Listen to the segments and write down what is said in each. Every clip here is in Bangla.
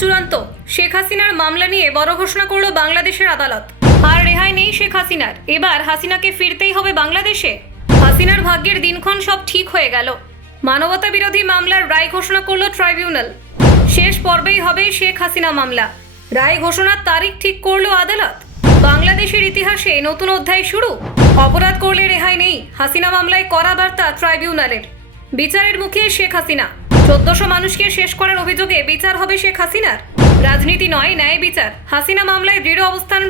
চূড়ান্ত। শেখ হাসিনার মামলা নিয়ে বড় ঘোষণা করল বাংলাদেশের আদালত। আর রেহাই নেই শেখ হাসিনার। এবার হাসিনাকে ফিরতেই হবে বাংলাদেশে। হাসিনার ভাগ্যের দিনক্ষণ সব ঠিক হয়ে গেল। মানবতা বিরোধী মামলার রায় ঘোষণা করল ট্রাইব্যুনাল। শেষ পর্বেই হবে শেখ হাসিনা মামলা। রায় ঘোষণার তারিখ ঠিক করল আদালত। বাংলাদেশের ইতিহাসে নতুন অধ্যায় শুরু। অপরাধ করলে রেহাই নেই, হাসিনা মামলায় কড়া বার্তা ট্রাইব্যুনালের। বিচারের মুখে শেখ হাসিনা। 1400 মানুষকে শেষ করার অভিযোগে বিচার হবে শেখ হাসিনার। রাজনীতি নয়, ন্যায় বিচার। হাসিনা মামলায় দৃঢ় অবস্থান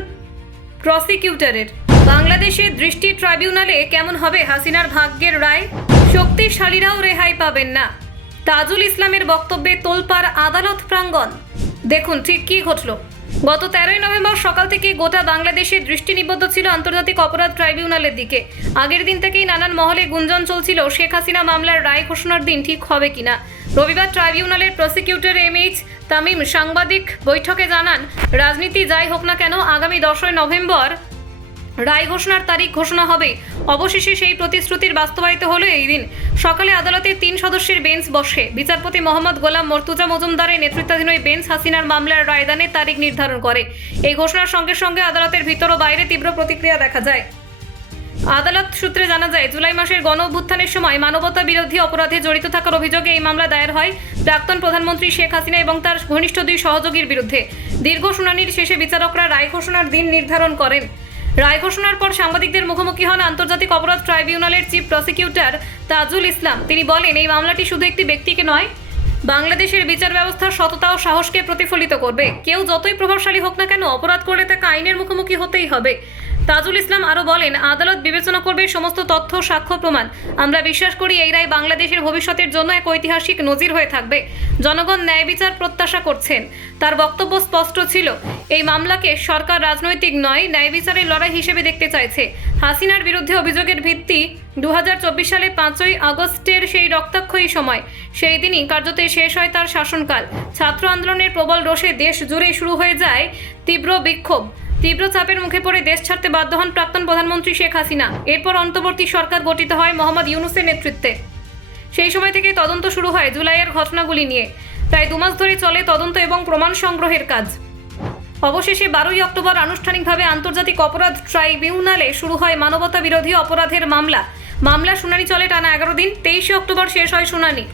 প্রসিকিউটরের। বাংলাদেশের দৃষ্টি ট্রাইব্যুনালে কেমন হবে হাসিনার ভাগ্যের রায়। শক্তিশালীরাও রেহাই পাবেন না। তাজুল ইসলামের বক্তব্যে তোলপাড় আদালত প্রাঙ্গণ। দেখুন ঠিক কী ঘটল। গত 13ই নভেম্বর সকাল থেকে গোটা বাংলাদেশের দৃষ্টি নিবদ্ধ ছিল আন্তর্জাতিক অপরাধ ট্রাইব্যুনালের দিকে। আগের দিন থেকেই নানান মহলে গুঞ্জন চলছিল শেখ হাসিনা মামলার রায় ঘোষণার দিন ঠিক হবে কিনা। রবিবার ট্রাইব্যুনালের প্রসিকিউটর এমএইচ তামিম সাংবাদিক বৈঠকে জানান, রাজনীতি যাই হোক না কেন আগামী 10ই নভেম্বর রায় ঘোষণার তারিখ ঘোষণা হবে। অবশেষে সেই প্রতিশ্রুতির বাস্তবায়িত হলো এই দিন। সকালে আদালতের 3 সদস্যের বেঞ্চ বসে। বিচারপতি মোহাম্মদ গোলাম মর্তুজা মজুমদারের নেতৃত্বাধীন ওই বেঞ্চ হাসিনার মামলার রায়দানের তারিখ নির্ধারণ করে। এই ঘোষণার সঙ্গে সঙ্গে আদালতের ভিতর ও বাইরে তীব্র প্রতিক্রিয়া দেখা যায়। আদালত সূত্রে জানা যায়, জুলাই মাসের গণ অভ্যুত্থানের সময় মানবতা বিরোধী অপরাধে জড়িত থাকার অভিযোগে এই মামলা দায়ের হয় প্রাক্তন প্রধানমন্ত্রী শেখ হাসিনা এবং তার ঘনিষ্ঠ 2 সহযোগীর বিরুদ্ধে। দীর্ঘ শুনানির শেষে বিচারকরা রায় ঘোষণার দিন নির্ধারণ করেন। রায় ঘোষণার পর সাংবাদিকদের মুখোমুখি হন আন্তর্জাতিক অপরাধ ট্রাইব্যুনালের চিফ প্রসিকিউটর তাজুল ইসলাম। তিনি বলেন, এই মামলাটি শুধু একটি ব্যক্তিকে নয়, বাংলাদেশের বিচার ব্যবস্থার সততা ও সাহসকে প্রতিফলিত করবে। কেউ যতই প্রভাবশালী হোক না কেন, অপরাধ করলে তাকে আইনের মুখোমুখি হতেই হবে। তাজুল ইসলাম আরও বলেন, আদালত বিবেচনা করবে সমস্ত তথ্য, সাক্ষ্য, প্রমাণ। আমরা বিশ্বাস করি এই রায় বাংলাদেশের ভবিষ্যতের জন্য এক ঐতিহাসিক নজির হয়ে থাকবে। জনগণ ন্যায় বিচার প্রত্যাশা করছেন। তার বক্তব্য স্পষ্ট ছিল, এই মামলাকে সরকার রাজনৈতিক নয়, ন্যায় বিচারের লড়াই হিসেবে দেখতে চাইছে। হাসিনার বিরুদ্ধে অভিযোগের ভিত্তি 2024 সালে 5ই আগস্টের সেই রক্তাক্ষয়ী সময়। সেই দিনই কার্যত শেষ হয় তার শাসনকাল। ছাত্র আন্দোলনের প্রবল রোষে দেশ জুড়েই শুরু হয়ে যায় তীব্র বিক্ষোভ। তীব্র চাপের মুখে পড়ে দেশ ছাড়তে বাধ্য হন প্রাক্তন প্রধানমন্ত্রী শেখ হাসিনা। এরপর অন্তর্বর্তী সরকার গঠিত হয় মোহাম্মদ ইউনূসের নেতৃত্বে। সেই সময় থেকে তদন্ত শুরু হয় জুলাইয়ের ঘটনাগুলি নিয়ে। প্রায় 2 মাস ধরে চলে তদন্ত এবং প্রমাণ সংগ্রহের কাজ। অবশেষে 12ই অক্টোবর আনুষ্ঠানিকভাবে আন্তর্জাতিক অপরাধ ট্রাইব্যুনালে শুরু হয় মানবতা বিরোধী অপরাধের মামলা। মামলা শুনানি চলে টানা 11 দিন। 23 অক্টোবর শেষ হয় শুনানি।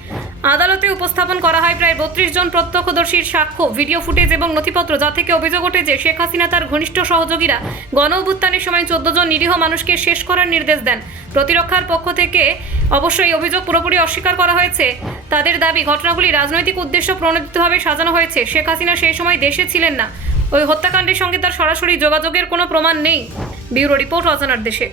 আদালতে উপস্থাপন করা হয় প্রায় 32 জন প্রত্যক্ষদর্শীর সাক্ষ্য, ভিডিও ফুটেজ এবং নথিপত্র, যা থেকে অভিযোগ ওঠে যে শেখ হাসিনা তার ঘনিষ্ঠ সহযোগীরা গণ অভ্যুত্থানের সময় 14 জন নিরীহ মানুষকে শেষ করার নির্দেশ দেন। প্রতিরক্ষার পক্ষ থেকে অবশ্যই অভিযোগ পুরোপুরি অস্বীকার করা হয়েছে। তাদের দাবি, ঘটনাগুলি রাজনৈতিক উদ্দেশ্য প্রণোদিতভাবে সাজানো হয়েছে। শেখ হাসিনা সেই সময় দেশে ছিলেন না। ওই হত্যাকাণ্ডের সঙ্গে তার সরাসরি যোগাযোগের কোনো প্রমাণ নেই। ব্যুরো রিপোর্ট, অজানার দেশে।